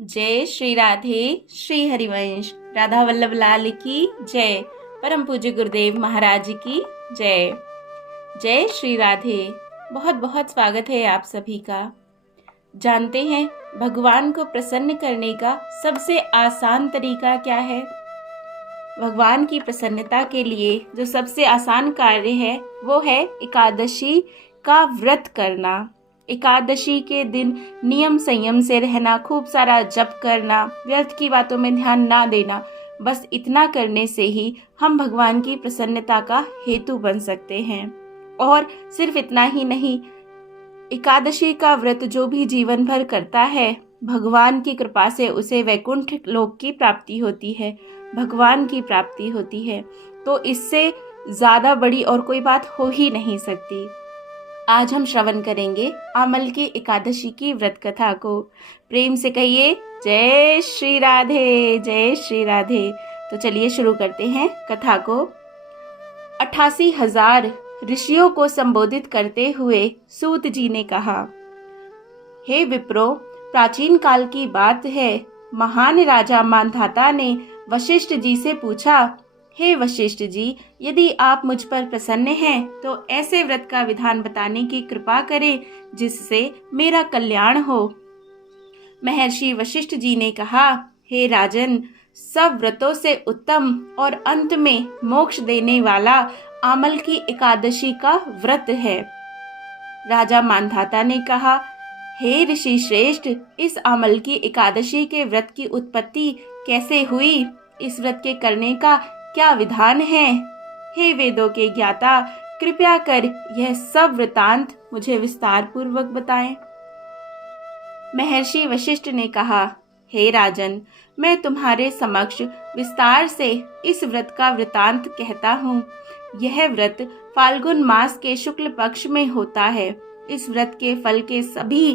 जय श्री राधे। श्री हरिवंश राधा वल्लभ लाल की जय। परम पूज्य गुरुदेव महाराज की जय। जय श्री राधे। बहुत बहुत स्वागत है आप सभी का। जानते हैं भगवान को प्रसन्न करने का सबसे आसान तरीका क्या है? भगवान की प्रसन्नता के लिए जो सबसे आसान कार्य है वो है एकादशी का व्रत करना। एकादशी के दिन नियम संयम से रहना, खूब सारा जप करना, व्यर्थ की बातों में ध्यान ना देना। बस इतना करने से ही हम भगवान की प्रसन्नता का हेतु बन सकते हैं। और सिर्फ इतना ही नहीं, एकादशी का व्रत जो भी जीवन भर करता है, भगवान की कृपा से उसे वैकुंठ लोक की प्राप्ति होती है, भगवान की प्राप्ति होती है। तो इससे ज्यादा बड़ी और कोई बात हो ही नहीं सकती। आज हम श्रवण करेंगे आमल की एकादशी की व्रत कथा को। प्रेम से कहिए जय श्री राधे, जय श्री राधे। तो चलिए शुरू करते हैं कथा को। 88,000 ऋषियों को संबोधित करते हुए सूत जी ने कहा, हे विप्रो, प्राचीन काल की बात है। महान राजा मांधाता ने वशिष्ठ जी से पूछा, हे वशिष्ठ जी, यदि आप मुझ पर प्रसन्न हैं तो ऐसे व्रत का विधान बताने की कृपा करें जिससे मेरा कल्याण हो। महर्षि वशिष्ठ जी ने कहा, हे राजन, सब व्रतों से उत्तम और अंत में मोक्ष देने वाला आमल की एकादशी का व्रत है। राजा मांधाता ने कहा, हे ऋषि श्रेष्ठ, इस आमल की एकादशी के व्रत की उत्पत्ति कैसे हुई? इस व्रत के करने का क्या विधान है? हे वेदों के ज्ञाता, कृपया कर यह सब वृतांत मुझे विस्तार पूर्वक बताएं। महर्षि वशिष्ठ ने कहा, हे राजन, मैं तुम्हारे समक्ष विस्तार से इस व्रत का वृतांत कहता हूँ। यह व्रत फाल्गुन मास के शुक्ल पक्ष में होता है। इस व्रत के फल के सभी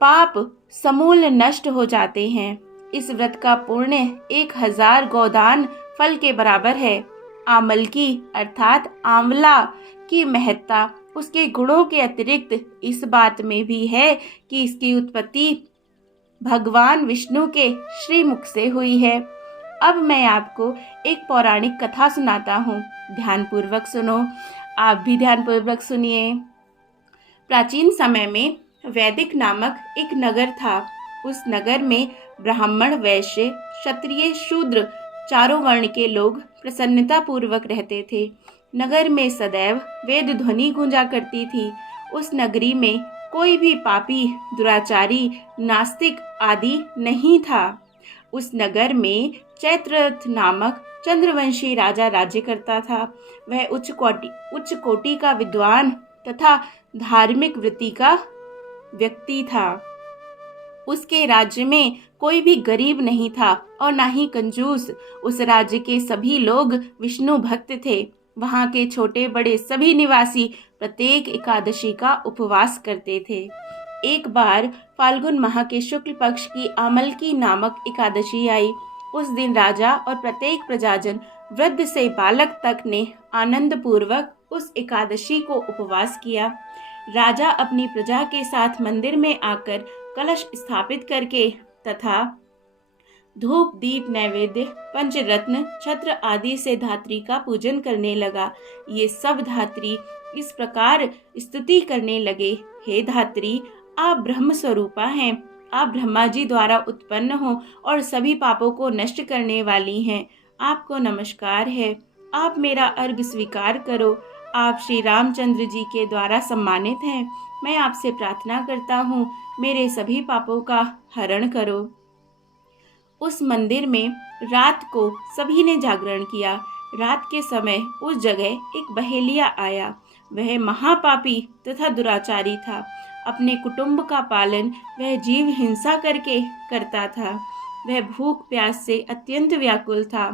पाप समूल नष्ट हो जाते हैं। इस व्रत का पुण्य 1000 गोदान फल के बराबर है। आमल की अर्थात आंवला की महत्ता उसके गुणों के अतिरिक्त इस बात में भी है कि इसकी उत्पत्ति भगवान विष्णु के श्रीमुख से हुई है। अब मैं आपको एक पौराणिक कथा सुनाता हूँ, ध्यानपूर्वक सुनो। आप भी ध्यानपूर्वक सुनिए। प्राचीन समय में वैदिक नामक एक नगर था। उस नगर में ब्राह्मण, वैश्य, क्षत्रिय, शूद्र चारों वर्ण के लोग प्रसन्नता पूर्वक रहते थे। नगर में सदैव वेद ध्वनि गूंजा करती थी। उस नगरी में कोई भी पापी, दुराचारी, नास्तिक आदि नहीं था। उस नगर में चैत्ररथ नामक चंद्रवंशी राजा राज्य करता था। वह उच्च कोटि का विद्वान तथा धार्मिक वृत्ति का व्यक्ति था। उसके राज्य में कोई भी गरीब नहीं था और ना ही कंजूस। उस राज्य के सभी लोग विष्णु भक्त थे। वहां के छोटे बड़े सभी निवासी प्रत्येक एकादशी का उपवास करते थे। एक बार फाल्गुन माह के शुक्ल पक्ष की आमलकी नामक एकादशी आई। उस दिन राजा और प्रत्येक प्रजाजन, वृद्ध से बालक तक ने आनंद पूर्वक उस एकादशी को उपवास किया। राजा अपनी प्रजा के साथ मंदिर में आकर कलश स्थापित करके तथा धूप, दीप, नैवेद्य, पंचरत्न, छत्र आदि से धात्री का पूजन करने लगा। ये सब धात्री इस प्रकार स्तुति करने लगे, हे धात्री, आप ब्रह्म स्वरूपा हैं। आप ब्रह्मा जी द्वारा उत्पन्न हो और सभी पापों को नष्ट करने वाली हैं। आपको नमस्कार है। आप मेरा अर्घ स्वीकार करो। आप श्री रामचंद्र जी के द्वारा सम्मानित हैं। मैं आपसे प्रार्थना करता हूँ, मेरे सभी पापों का हरण करो। उस मंदिर में रात को सभी ने जागरण किया। रात के समय उस जगह एक बहेलिया आया। वह महापापी तथा दुराचारी था। अपने कुटुंब का पालन वह जीव हिंसा करके करता था। वह भूख प्यास से अत्यंत व्याकुल था।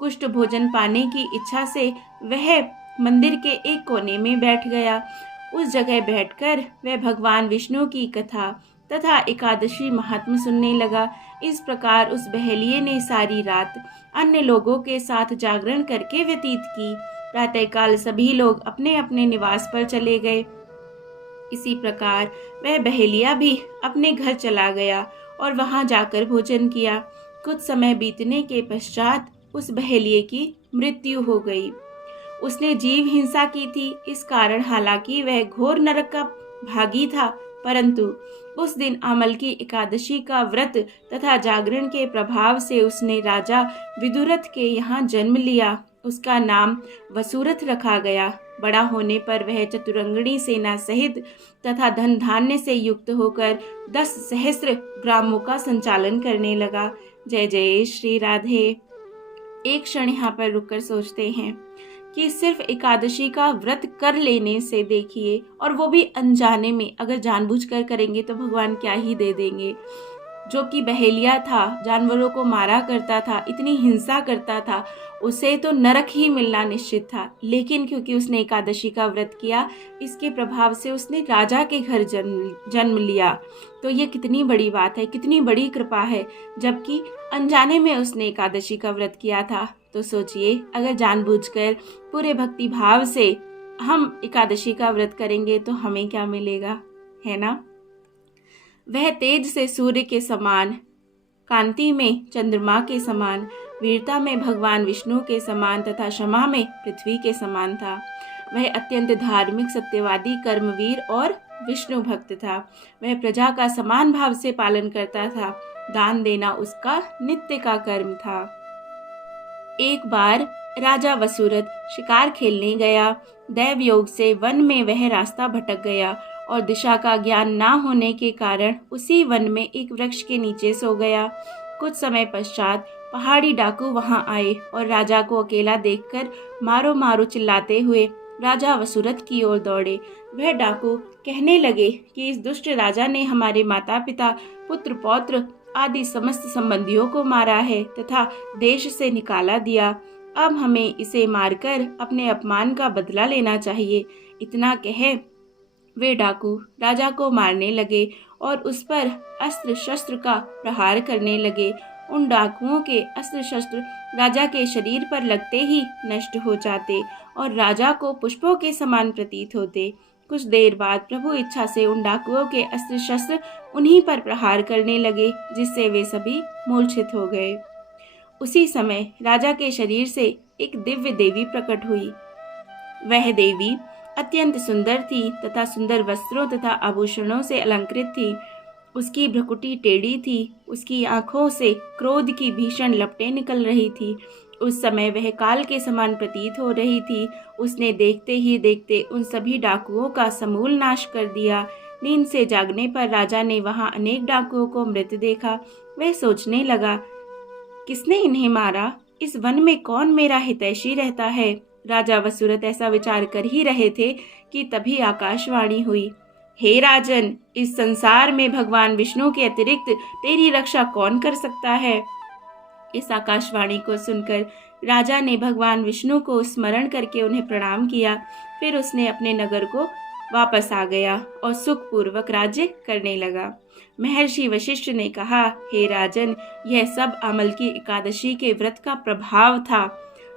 कुष्ठ भोजन पाने की इच्छा से वह मंदिर के एक कोने में बैठ गया। उस जगह बैठकर वह भगवान विष्णु की कथा तथा एकादशी महात्म्य सुनने लगा। इस प्रकार उस बहेलिये ने सारी रात अन्य लोगों के साथ जागरण करके व्यतीत की। प्रातःकाल सभी लोग अपने अपने निवास पर चले गए। इसी प्रकार वह बहेलिया भी अपने घर चला गया और वहां जाकर भोजन किया। कुछ समय बीतने के पश्चात उस बहेलिये की मृत्यु हो गई। उसने जीव हिंसा की थी, इस कारण हालांकि वह घोर नरक का भागी था, परंतु उस दिन अमल की एकादशी का व्रत तथा जागरण के प्रभाव से उसने राजा विदुरथ के यहाँ जन्म लिया। उसका नाम वसुरथ रखा गया। बड़ा होने पर वह चतुरंगिणी सेना सहित तथा धन धान्य से युक्त होकर 10 सहस्त्र ग्रामों का संचालन करने लगा। जय जय श्री राधे। एक क्षण यहाँ पर रुककर सोचते हैं कि सिर्फ एकादशी का व्रत कर लेने से देखिए, और वो भी अनजाने में, अगर जानबूझकर करेंगे तो भगवान क्या ही दे देंगे। जो कि बहेलिया था, जानवरों को मारा करता था, इतनी हिंसा करता था, उसे तो नरक ही मिलना निश्चित था। लेकिन क्योंकि उसने एकादशी का व्रत किया, इसके प्रभाव से उसने राजा के घर जन्म लिया। तो ये कितनी बड़ी बात है, कितनी बड़ी कृपा है, जबकि अनजाने में उसने एकादशी का व्रत किया था। तो सोचिए, अगर जानबूझकर पूरे भक्ति भाव से हम एकादशी का व्रत करेंगे तो हमें क्या मिलेगा, है ना। वह तेज से सूर्य के समान, कांति में चंद्रमा के समान, वीरता में भगवान विष्णु के समान तथा क्षमा में पृथ्वी के समान था। वह अत्यंत धार्मिक, सत्यवादी, कर्मवीर और विष्णु भक्त था। वह प्रजा का समान भाव से पालन करता था। दान देना उसका नित्य का कर्म था। एक बार राजा वसुरथ शिकार खेलने गया। दैव योग से वन में वह रास्ता भटक गया और दिशा का ज्ञान ना होने के कारण उसी वन में एक वृक्ष के नीचे सो गया। कुछ समय पश्चात पहाड़ी डाकू वहां आए और राजा को अकेला देखकर मारो मारो चिल्लाते हुए राजा वसुरथ की ओर दौड़े। वह डाकू कहने लगे कि इस दुष्ट राजा ने हमारे माता पिता, पुत्र पौत्र आदि समस्त संबंधियों को मारा है तथा देश से निकाला दिया। अब हमें इसे मारकर अपने अपमान का बदला लेना चाहिए। इतना कहे वे डाकू राजा को मारने लगे और उस पर अस्त्र शस्त्र का प्रहार करने लगे। उन डाकुओं के अस्त्र शस्त्र राजा के शरीर पर लगते ही नष्ट हो जाते और राजा को पुष्पों के समान प्रतीत होते। कुछ देर बाद प्रभु इच्छा से उन डाकुओं के अस्त्र शस्त्र उन्हीं पर प्रहार करने लगे, जिससे वे सभी मूर्छित हो गए। उसी समय राजा के शरीर से एक दिव्य देवी प्रकट हुई। वह देवी अत्यंत सुंदर थी तथा सुंदर वस्त्रों तथा आभूषणों से अलंकृत थी। उसकी भ्रुकुटी टेढ़ी थी। उसकी आंखों से क्रोध की भीषण लपटें निकल रही थी। उस समय वह काल के समान प्रतीत हो रही थी। उसने देखते ही देखते उन सभी डाकुओं का समूल नाश कर दिया। नींद से जागने पर राजा ने वहां अनेक डाकुओं को मृत देखा। वह सोचने लगा, किसने इन्हें मारा? इस वन में कौन मेरा हितैषी रहता है? राजा वसुरथ ऐसा विचार कर ही रहे थे कि तभी आकाशवाणी हुई। हे राजन, इस संसार में भगवान विष्णु के अतिरिक्त तेरी रक्षा कौन कर सकता है? इस आकाशवाणी को सुनकर राजा ने भगवान विष्णु को स्मरण करके उन्हें प्रणाम किया। फिर उसने अपने नगर को वापस आ गया और सुखपूर्वक राज्य करने लगा। महर्षि वशिष्ठ ने कहा, हे राजन, यह सब अमल की एकादशी के व्रत का प्रभाव था।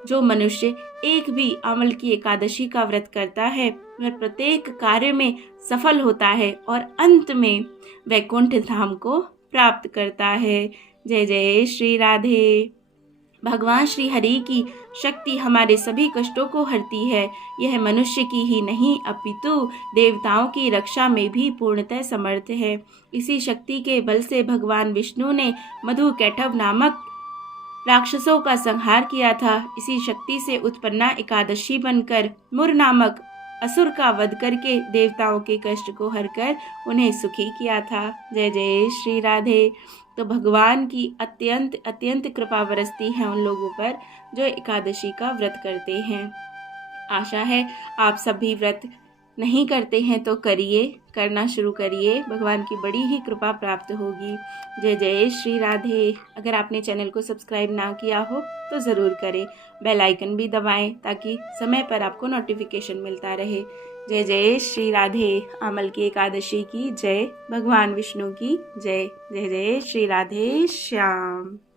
जो मनुष्य एक भी अमल की एकादशी का व्रत करता है वह प्रत्येक कार्य में सफल होता है और अंत में वैकुंठ धाम को प्राप्त करता है। जय जय श्री राधे। भगवान श्री हरि की शक्ति हमारे सभी कष्टों को हरती है। यह मनुष्य की ही नहीं अपितु देवताओं की रक्षा में भी पूर्णतः समर्थ है। इसी शक्ति के बल से भगवान विष्णु ने मधु कैटभ नामक राक्षसों का संहार किया था। इसी शक्ति से उत्पन्ना एकादशी बनकर मुर नामक असुर का वध करके देवताओं के कष्ट को हरकर उन्हें सुखी किया था। जय जय श्री राधे। तो भगवान की अत्यंत अत्यंत कृपा बरसती है उन लोगों पर जो एकादशी का व्रत करते हैं। आशा है आप सभी व्रत नहीं करते हैं तो करिए, करना शुरू करिए, भगवान की बड़ी ही कृपा प्राप्त होगी। जय जय श्री राधे। अगर आपने चैनल को सब्सक्राइब ना किया हो तो ज़रूर करें, बेल आइकन भी दबाएं ताकि समय पर आपको नोटिफिकेशन मिलता रहे। जय जय श्री राधे। अमल की एकादशी की जय, भगवान विष्णु की जय। जय जय श्री राधे श्याम।